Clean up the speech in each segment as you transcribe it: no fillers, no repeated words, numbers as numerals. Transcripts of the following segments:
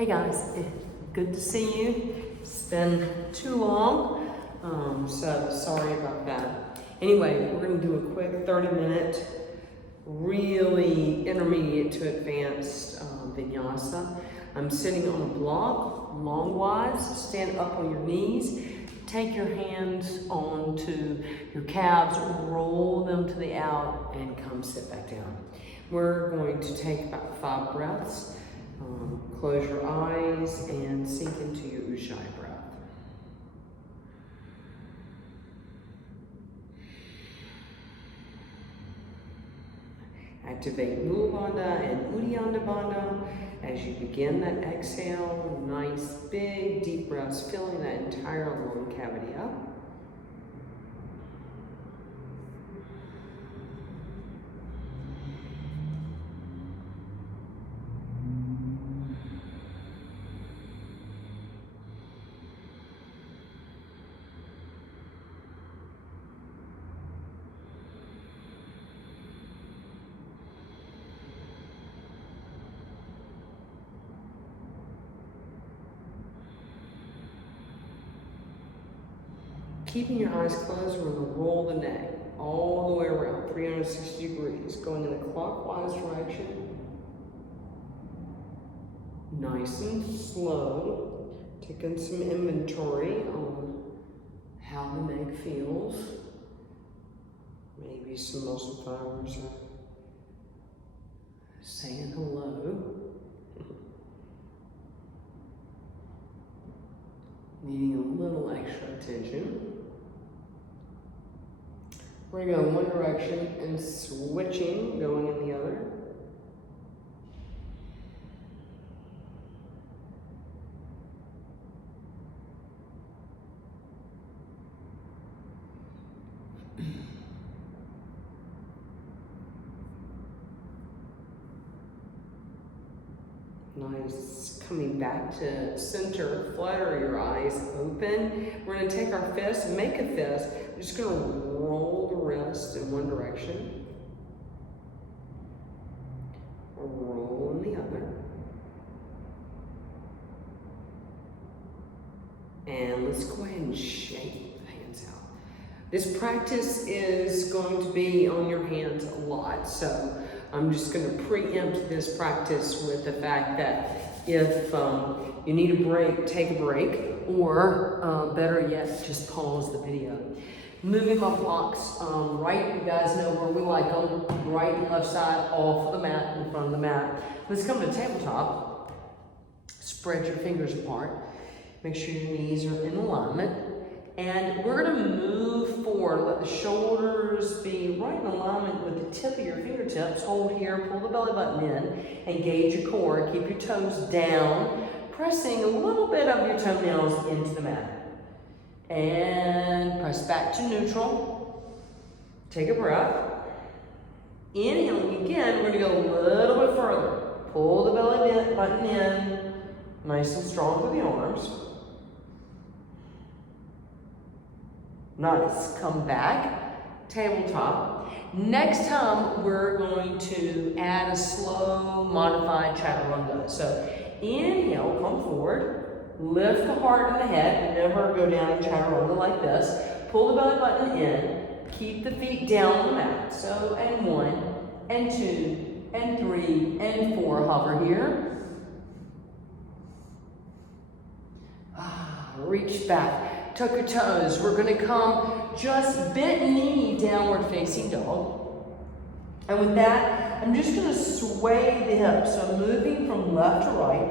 Hey guys, good to see you. It's been too long, so sorry about that. Anyway, we're going to do a quick 30-minute, really intermediate to advanced Vinyasa. I'm sitting on a block, longwise. Stand up on your knees. Take your hands onto your calves, roll them to the out, and come sit back down. We're going to take about 5 breaths. Close your eyes and sink into your Ujjayi breath. Activate Mula Bandha and Uddiyana Bandha as you begin that exhale. Nice, big, deep breaths, filling that entire lung cavity up. Keeping your eyes closed, we're going to roll the neck all the way around, 360 degrees, going in the clockwise direction. Nice and slow, taking some inventory on how the neck feels. Maybe some muscle fibers are saying hello. Needing a little extra attention. We're going to go in one direction and switching, going in the other. Nice. Coming back to center, flutter your eyes open. We're going to take our fist, make a fist. We're just going to roll the wrist in one direction. Roll in the other. And let's go ahead and shake the hands out. This practice is going to be on your hands a lot, so I'm just going to preempt this practice with the fact that if you need a break, take a break, or better yet, just pause the video. Moving my blocks right, you guys know where we like them, right and left side off of the mat, in front of the mat. Let's come to tabletop. Spread your fingers apart. Make sure your knees are in alignment. And we're going to move forward. Let the shoulders be right in alignment with the tip of your fingertips. Hold here, pull the belly button in, engage your core. Keep your toes down, pressing a little bit of your toenails into the mat. And press back to neutral. Take a breath. Inhaling again, we're going to go a little bit further. Pull the belly button in, nice and strong with the arms. Nice. Come back, tabletop. Next time, we're going to add a slow, modified chaturanga. So inhale, come forward, lift the heart and the head, never go down in chaturanga like this. Pull the belly button in, keep the feet down on the mat. So, and 1, and 2, and 3, and 4. Hover here. Reach back. Tuck your toes. We're going to come just bent knee, downward facing dog. And with that, I'm just going to sway the hips. So I'm moving from left to right,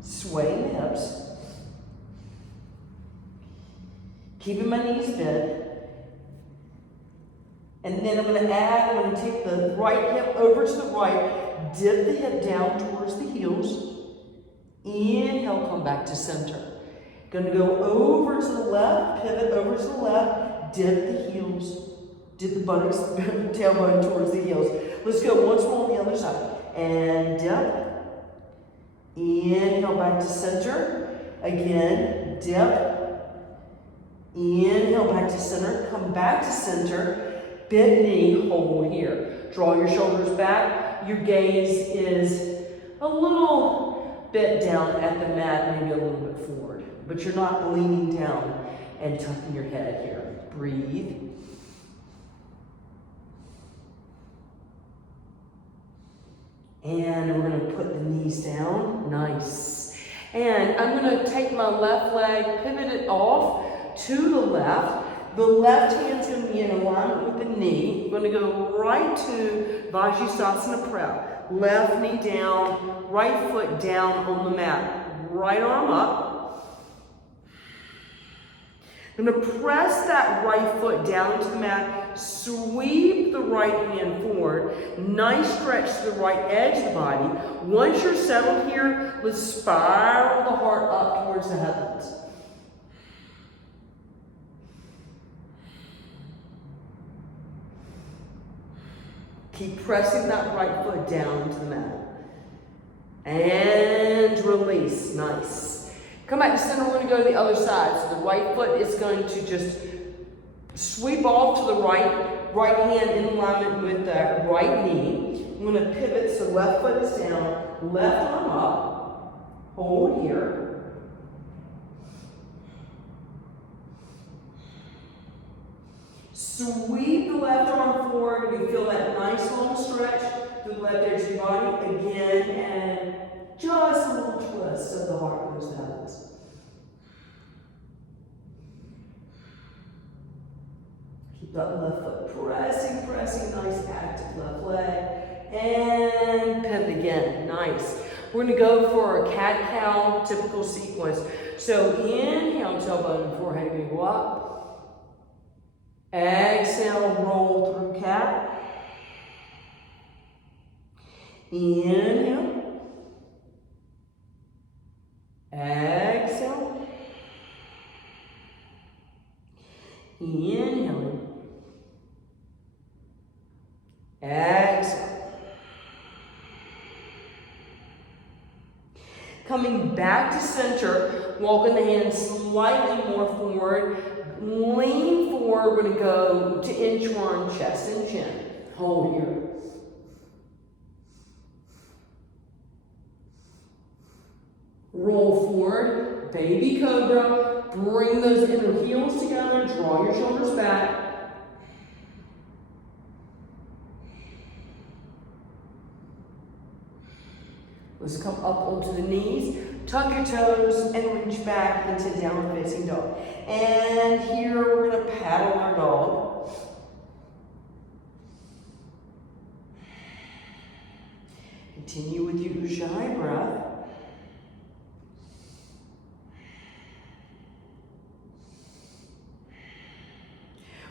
swaying the hips. Keeping my knees bent. And then I'm going to take the right hip over to the right, dip the hip down towards the heels. Inhale, come back to center. Going to go over to the left, pivot over to the left, dip the heels, dip the buttocks, tailbone towards the heels. Let's go once more on the other side. And dip. Inhale back to center. Again, dip. Inhale back to center. Come back to center. Bend knee, hold here. Draw your shoulders back. Your gaze is a little bent down at the mat, maybe a little bit forward. But you're not leaning down and tucking your head here. Breathe. And we're going to put the knees down. Nice. And I'm going to take my left leg, pivot it off to the left. The left hand's going to be in alignment with the knee. I'm going to go right to Vinyasa prep. Left knee down, right foot down on the mat. Right arm up. I'm going to press that right foot down to the mat. Sweep the right hand forward. Nice stretch to the right edge of the body. Once you're settled here, let's spiral the heart up towards the heavens. Keep pressing that right foot down to the mat. And release. Nice. Come back to center. We're going to go to the other side. So the right foot is going to just sweep off to the right hand in alignment with that right knee. I'm going to pivot so left foot is down, left arm up, hold here. Sweep the left arm forward. You feel that nice long stretch through the left edge of your body again, and just a little twist of the heart goes down. Keep that left foot pressing, nice active left leg. And pivot again, nice. We're gonna go for a cat-cow typical sequence. So inhale, tailbone and forehead, gonna go up. Exhale, roll through cat. Inhale. Exhale. Inhaling. Exhale. Coming back to center, walking the hands slightly more forward. Lean forward, we're going to go to inchworm, chest and chin. Hold here. Roll forward, baby cobra. Bring those inner heels together, draw your shoulders back. Let's come up onto the knees. Tuck your toes and reach back into downward facing dog. And here we're going to paddle our dog. Continue with your Ujjayi breath.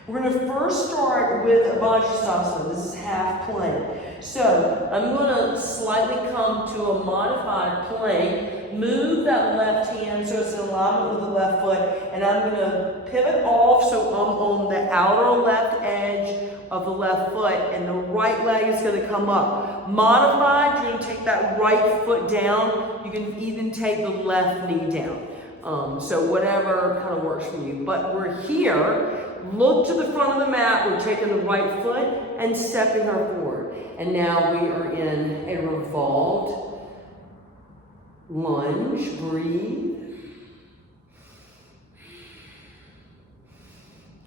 We're going to first start with Vinyasa. This is half plank. So I'm going to slightly come to a modified plank. Move that left hand so it's in alignment with the left foot, and I'm going to pivot off so I'm on the outer left edge of the left foot, and the right leg is going to come up. Modified, you're going to take that right foot down. You can even take the left knee down. So whatever kind of works for you. But we're here. Look to the front of the mat. We're taking the right foot and stepping her forward. And now we are in a revolved lunge. Breathe.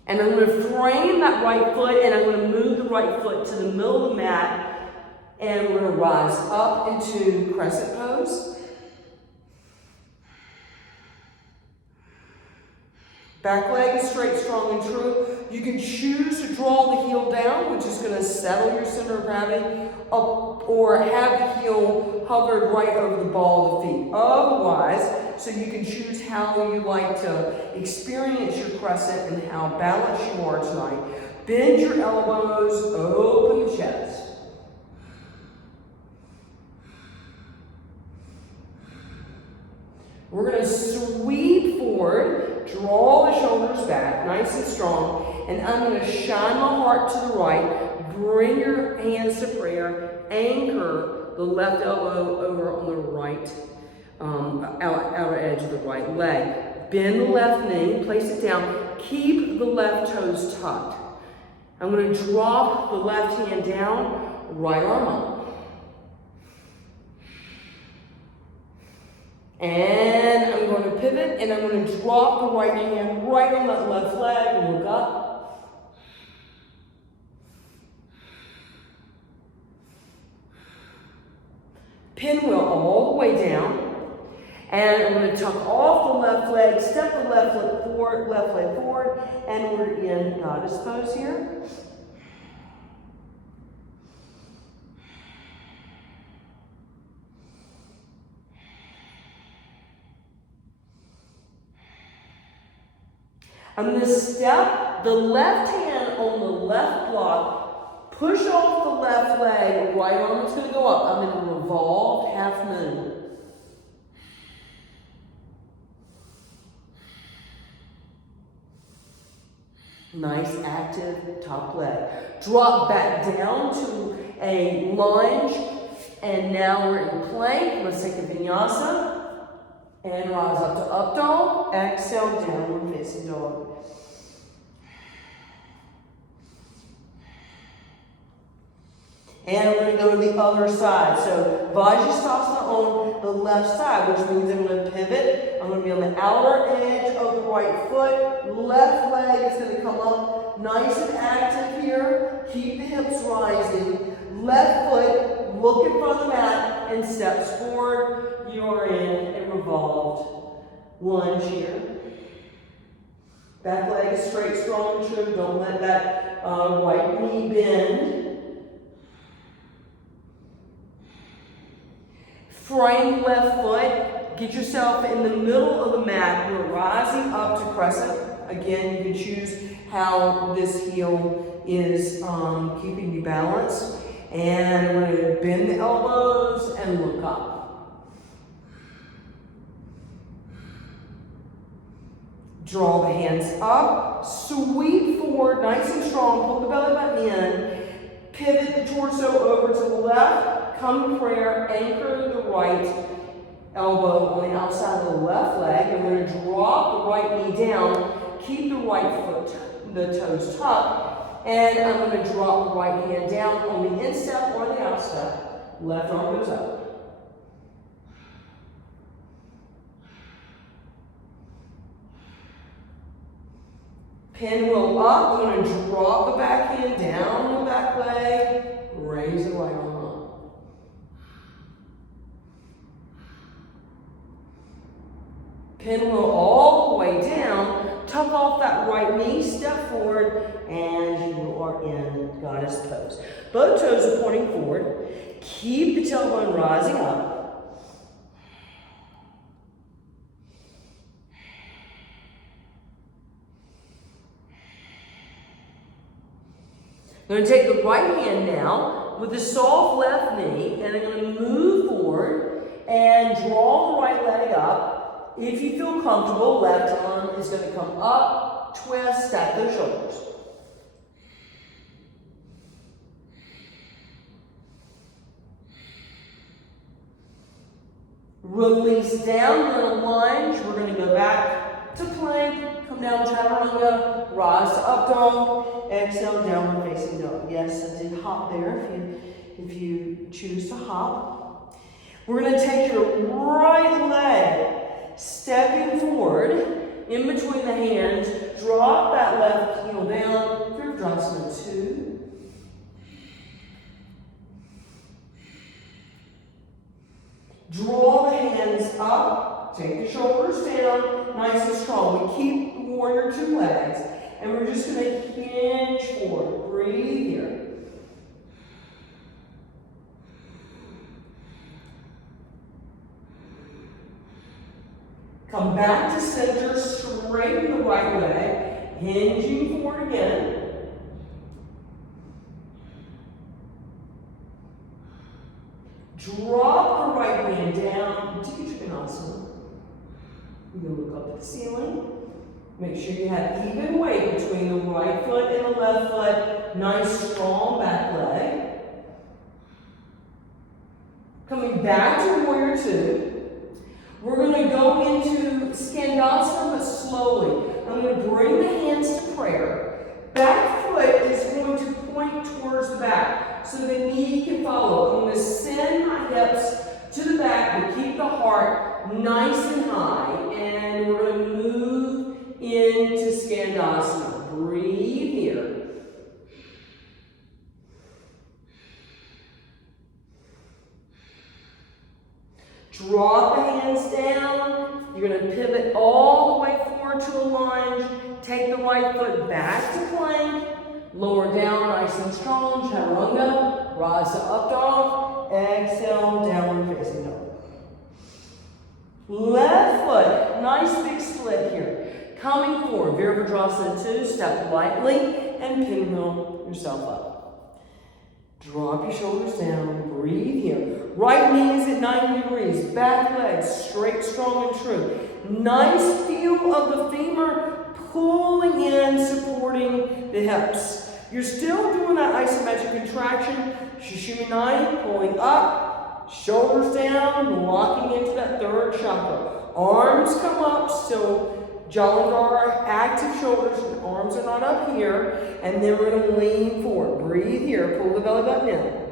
And I'm going to frame that right foot, and I'm going to move the right foot to the middle of the mat, and we're going to rise up into crescent pose. Back leg is straight, strong, and true. You can choose to draw the heel down, which is going to settle your center of gravity, up, or have the heel hovered right over the ball of the feet. Otherwise, so you can choose how you like to experience your crescent and how balanced you are tonight. Bend your elbows, open the chest. We're going to sweep forward, draw the shoulders back, nice and strong, and I'm going to shine my heart to the right, bring your hands to prayer, anchor the left elbow over on the right, outer edge of the right leg. Bend the left knee, place it down, keep the left toes tucked. I'm going to drop the left hand down, right arm up. And I'm going to pivot and I'm going to drop the right hand right on that left leg and look up. Pinwheel all the way down. And I'm going to tuck off the left leg, step the left leg forward, and we're in goddess pose here. I'm going to step the left hand on the left block, push off the left leg, right arm is going to go up. I'm in a revolved half moon. Nice active top leg. Drop back down to a lunge, and now we're in plank. Let's take a vinyasa. And rise up to up dog, exhale, downward facing dog. And we're going to go to the other side. So Vajrasana on the left side, which means I'm going to pivot. I'm going to be on the outer edge of the right foot. Left leg is going to come up nice and active here. Keep the hips rising. Left foot, look in front of the mat and steps forward. You're in a revolved lunge here. Back leg is straight, strong, and true. Don't let that right knee bend. Frame left foot. Get yourself in the middle of the mat. You're rising up to crescent. Again, you can choose how this heel is keeping you balanced. And we're going to bend the elbows and look up. Draw the hands up, sweep forward, nice and strong, pull the belly button in, pivot the torso over to the left, come to prayer, anchor the right elbow on the outside of the left leg, and we're going to drop the right knee down, keep the right foot, the toes tucked, and I'm going to drop the right hand down on the instep or the outstep, left arm goes up. Pinwheel up, I'm going to drop the back hand down on the back leg, raise the right arm up. Pinwheel all the way down, tuck off that right knee, step forward, and you are in goddess pose. Both toes are pointing forward. Keep the tailbone rising up. I'm going to take the right hand now with the soft left knee, and I'm going to move forward and draw the right leg up. If you feel comfortable, left arm is going to come up, twist, stack those shoulders. Release down, we're going to lunge. We're going to go back to plank, come down chaturanga, rise to up dog, exhale, downward facing dog. Yes, I did hop there if you choose to hop. We're going to take your right leg, stepping forward in between the hands, drop that left heel down, Virabhadrasana 2. Draw the hands up, take the shoulders down, nice and strong. We keep warrior 2 legs, and we're just going to hinge forward. Breathe here. Come back to center, straighten the right leg, hinging forward again. Drop the right hand down, Trikonasana. You're going to look up at the ceiling. Make sure you have even weight between the right foot and the left foot. Nice, strong back leg. Coming back to warrior 2. We're going to go into Skandasana, but slowly. I'm going to bring the hands to prayer. Back foot is going to point towards the back, so the knee can follow. I'm going to send my hips to the back, but keep the heart nice Drop the hands down. You're going to pivot all the way forward to a lunge. Take the right foot back to plank. Lower down nice and strong. Chaturanga. Rise to up dog. Exhale, downward facing dog. Left foot, nice big split here. Coming forward, Virabhadrasana 2, step lightly and pinwheel yourself up. Drop your shoulders down, breathe here. Right knee is at 90 degrees, back leg straight, strong, and true. Nice feel of the femur pulling in, supporting the hips. You're still doing that isometric contraction. Shushumani, pulling up, shoulders down, locking into that third chakra. Arms come up, so Jalandhara, active shoulders, and arms are not up here. And then we're going to lean forward. Breathe here, pull the belly button in.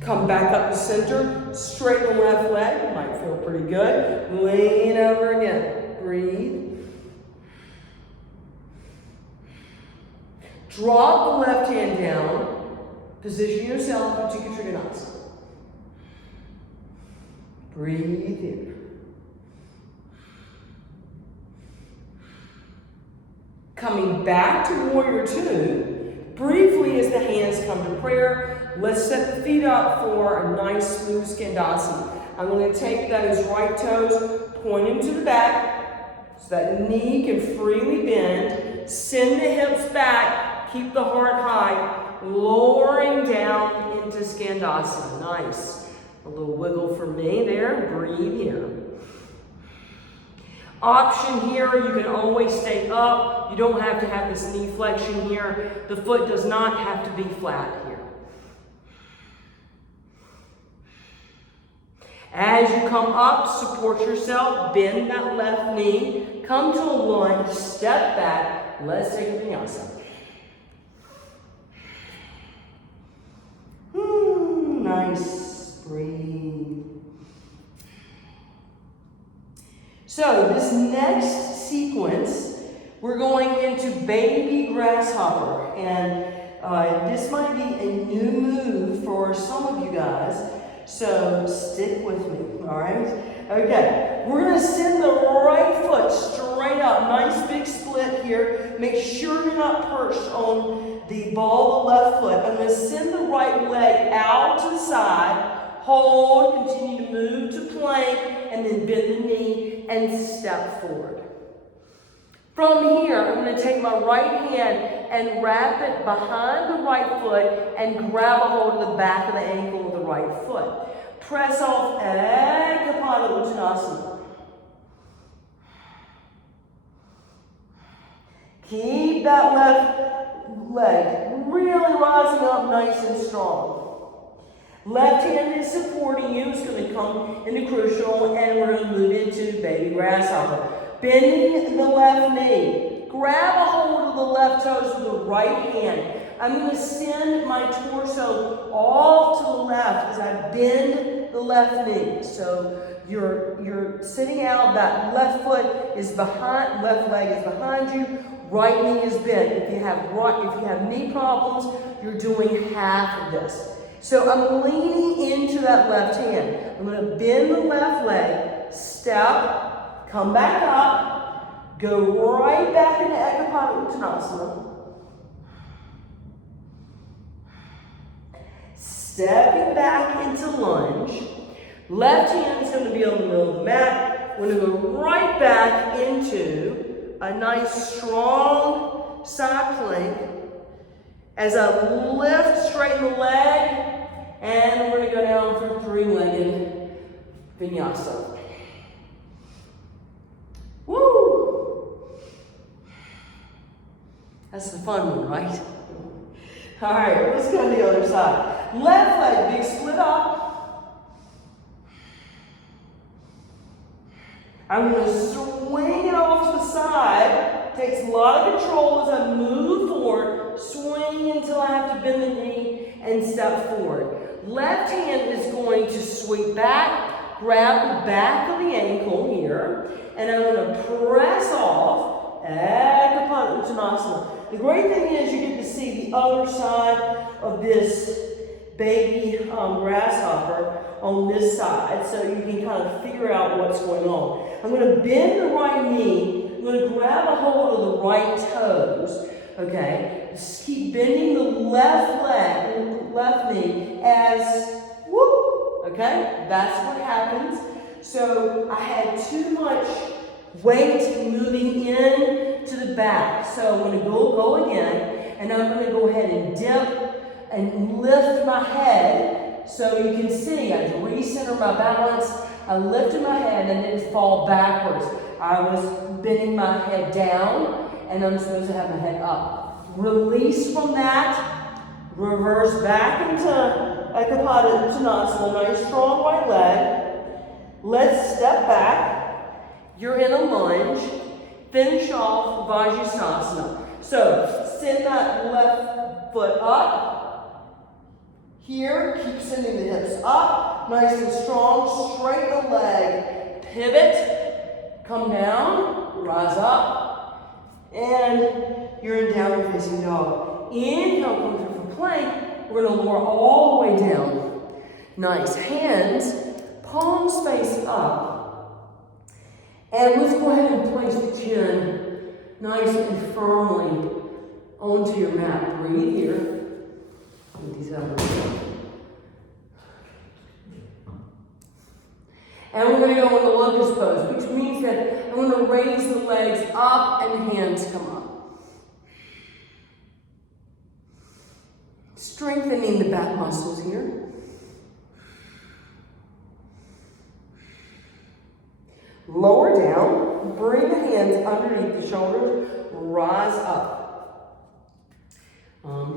Come back up to center, straighten the left leg, might feel pretty good. Lean over again, breathe. Drop the left hand down, position yourself into Trikonasana. Breathe in. Coming back to Warrior 2, briefly as the hands come to prayer, let's set the feet up for a nice smooth Skandasana. I'm going to take those right toes, point them to the back, so that knee can freely bend. Send the hips back, keep the heart high, lowering down into Skandasana. Nice. A little wiggle for me there. Breathe here. Option here, you can always stay up. You don't have to have this knee flexion here. The foot does not have to be flat here. As you come up, support yourself, bend that left knee, come to a lunge, step back. Let's take a vinyasa. Nice. Breathe. So this next sequence, we're going into baby grasshopper. And this might be a new move for some of you guys. So stick with me, all right? Okay, we're going to send the right foot straight up. Nice big split here. Make sure you're not perched on the ball of the left foot. I'm going to send the right leg out to the side. Hold, continue to move to plank, and then bend the knee and step forward. From here, I'm going to take my right hand and wrap it behind the right foot and grab a hold of the back of the ankle of the right foot. Press off Ekapada Uttanasana. Keep that left leg really rising up nice and strong. Left hand is supporting you. It's going to come into crucial, and we're going to move into baby grasshopper. Bending the left knee. Grab a hold of the left toes with the right hand. I'm going to send my torso off to the left as I bend the left knee. So you're sitting out. That left foot is behind. Left leg is behind you. Right knee is bent. If you have knee problems, you're doing half of this. So I'm leaning into that left hand. I'm going to bend the left leg, step, come back up, go right back into Ekapada Uttanasana. Stepping back into lunge. Left hand is going to be on the middle of the mat. We're going to go right back into a nice strong side plank. As I lift, straighten the leg, and we're going to go down for three-legged vinyasa. Woo! That's the fun one, right? All right, let's go to the other side. Left leg, big split up. I'm going to swing it off to the side. Takes a lot of control as I move forward. Swing until I have to bend the knee and step forward. Left hand is going to sweep back, grab the back of the ankle here, and I'm going to press off. Ekapada Uttanasana. The great thing is you get to see the other side of this baby grasshopper on this side, so you can kind of figure out what's going on. I'm going to bend the right knee. I'm going to grab a hold of the right toes. Okay, just keep bending the left leg, left knee as whoop. Okay, that's what happens. So I had too much weight moving in to the back. So I'm going to go again, and I'm going to go ahead and dip and lift my head. So you can see I recenter my balance. I lifted my head and didn't fall backwards. I was bending my head down, and I'm supposed to have my head up. Release from that. Reverse back into Ekapada Uttanasana. Nice strong right leg. Let's step back. You're in a lunge. Finish off Vajrasana. So send that left foot up. Here, keep sending the hips up. Nice and strong. Straighten the leg. Pivot. Come down. Rise up. And you're in downward facing dog. Inhale, come through for plank. We're going to lower all the way down. Nice. Hands, palms face up. And let's go ahead and place the chin nice and firmly onto your mat. Breathe here. With these elbows. And we're going to go in the locust pose, which means that I'm going to raise the legs up and hands come up. Strengthening the back muscles here. Lower down, bring the hands underneath the shoulders, rise up.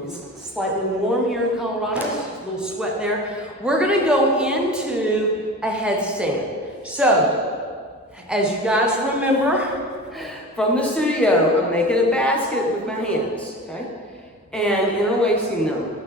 It's slightly warm here in Colorado, a little sweat there. We're going to go into a headstand. So, as you guys remember from the studio, I'm making a basket with my hands, okay? And interlacing them.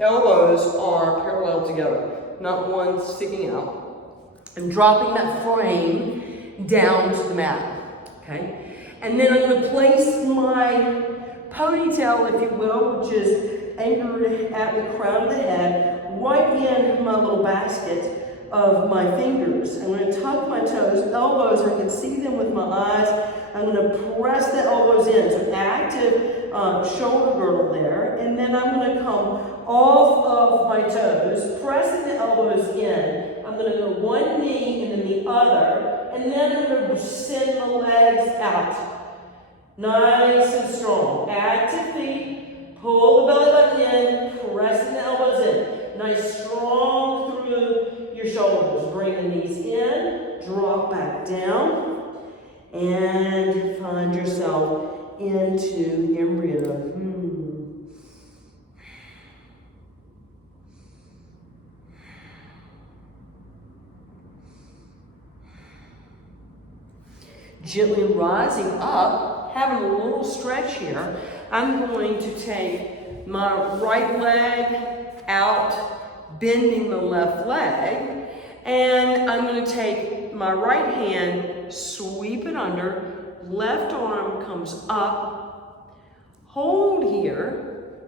Elbows are parallel together, not one sticking out. I'm dropping that frame down to the mat, okay? And then I'm going to place my ponytail, if you will, which is anchored at the crown of the head, right in my little basket of my fingers. I'm going to tuck my toes, elbows, I can see them with my eyes. I'm going to press the elbows in, so active shoulder girdle there. And then I'm going to come off of my toes, pressing the elbows in. I'm going to go one knee and then the other, and then I'm going to send the legs out. Nice and strong. Active feet. Pull the belly button in, pressing the elbows in. Nice, strong through your shoulders. Bring the knees in, drop back down, and find yourself into embryo. Gently rising up, having a little stretch here, I'm going to take my right leg out, bending the left leg, and I'm going to take my right hand, sweep it under, left arm comes up, hold here,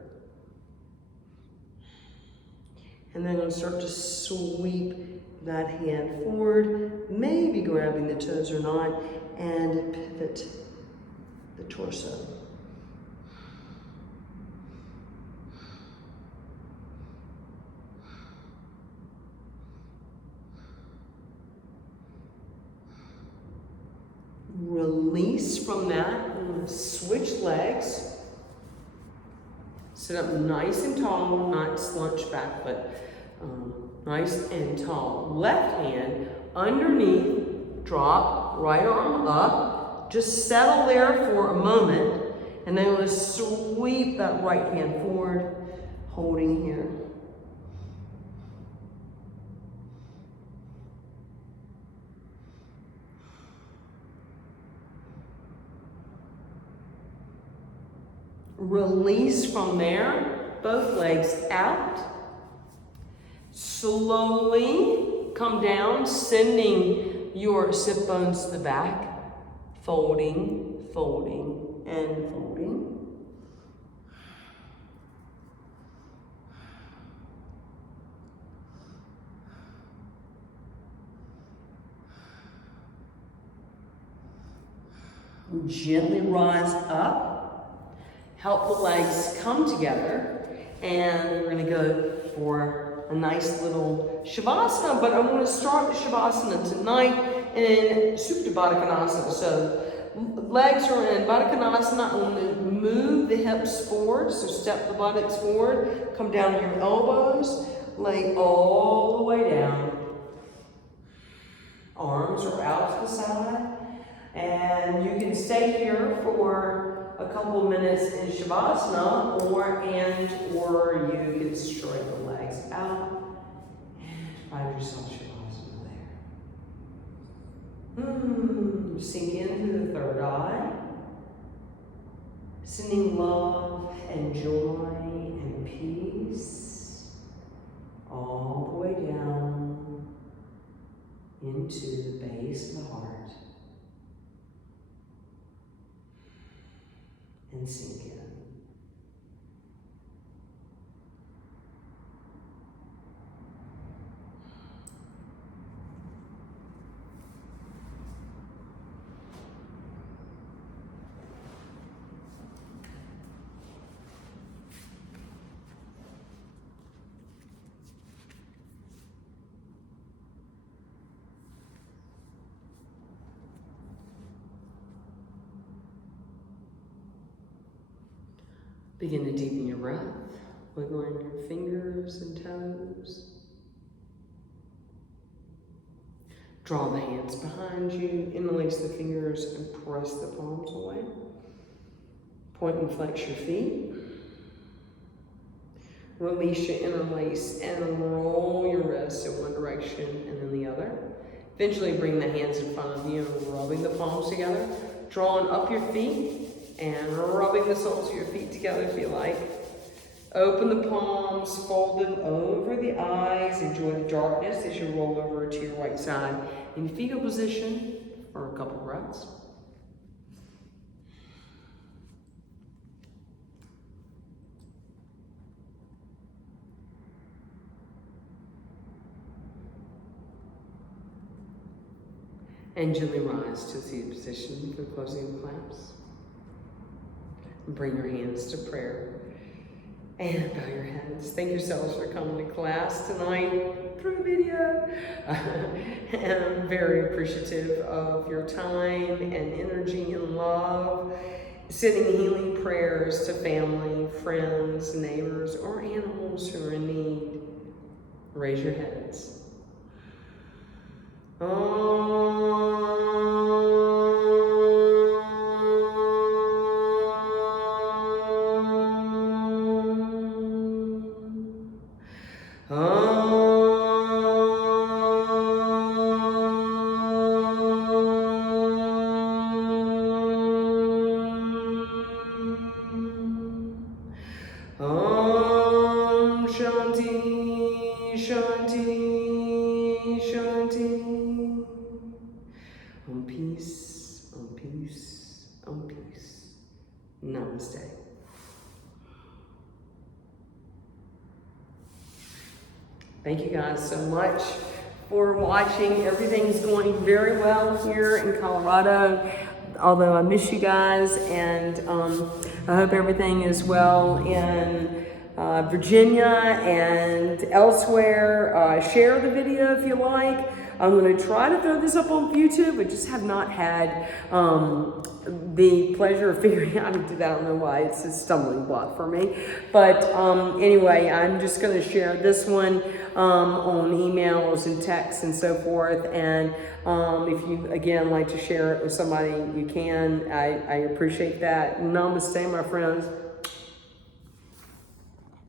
and then I'm going to start to sweep that hand forward, maybe grabbing the toes or not, and pivot the torso. Release from that. I'm going to switch legs. Sit up nice and tall, not slouch back, but nice and tall. Left hand underneath, drop, right arm up. Just settle there for a moment, and then I'm going to sweep that right hand forward, holding here. Release from there, both legs out. Slowly come down, sending your sit bones to the back. Folding, folding, and folding. Gently rise up. Help the legs come together. And we're going to go for a nice little Shavasana. But I'm going to start the Shavasana tonight in Supta Baddha Konasana. So legs are in Baddha Konasana. I'm going to move the hips forward. So step the buttocks forward. Come down to your elbows. Lay all the way down. Arms are out to the side. And you can stay here for a couple of minutes in Shavasana, or you can straighten the legs out and find yourself Shavasana there. Sink into the third eye. Sending love and joy and peace all the way down into the base of the heart. And sink in. Begin to deepen your breath, wiggling your fingers and toes. Draw the hands behind you, interlace the fingers and press the palms away. Point and flex your feet. Release your interlace and roll your wrists in one direction and then the other. Eventually bring the hands in front of you, rubbing the palms together, drawing up your feet, and rubbing the soles of your feet together if you like. Open the palms, fold them over the eyes. Enjoy the darkness as you roll over to your right side in fetal position for a couple breaths. And gently rise to seated position for closing the claps. Bring your hands to prayer and bow your heads. Thank yourselves for coming to class tonight through video. And I'm very appreciative of your time and energy and love. Sending healing prayers to family, friends, neighbors, or animals who are in need. Raise your heads. Shanti, Shanti, Shanti. Peace, peace, peace. Namaste. Thank you guys so much for watching. Everything's going very well here in Colorado, although I miss you guys, and I hope everything is well in Virginia and elsewhere. Share the video if you like. I'm going to try to throw this up on YouTube. I just have not had the pleasure of figuring out how to do that. I don't know why. It's a stumbling block for me. But anyway, I'm just going to share this one on emails and texts and so forth. And if you, again, like to share it with somebody, you can. I appreciate that. Namaste, my friends.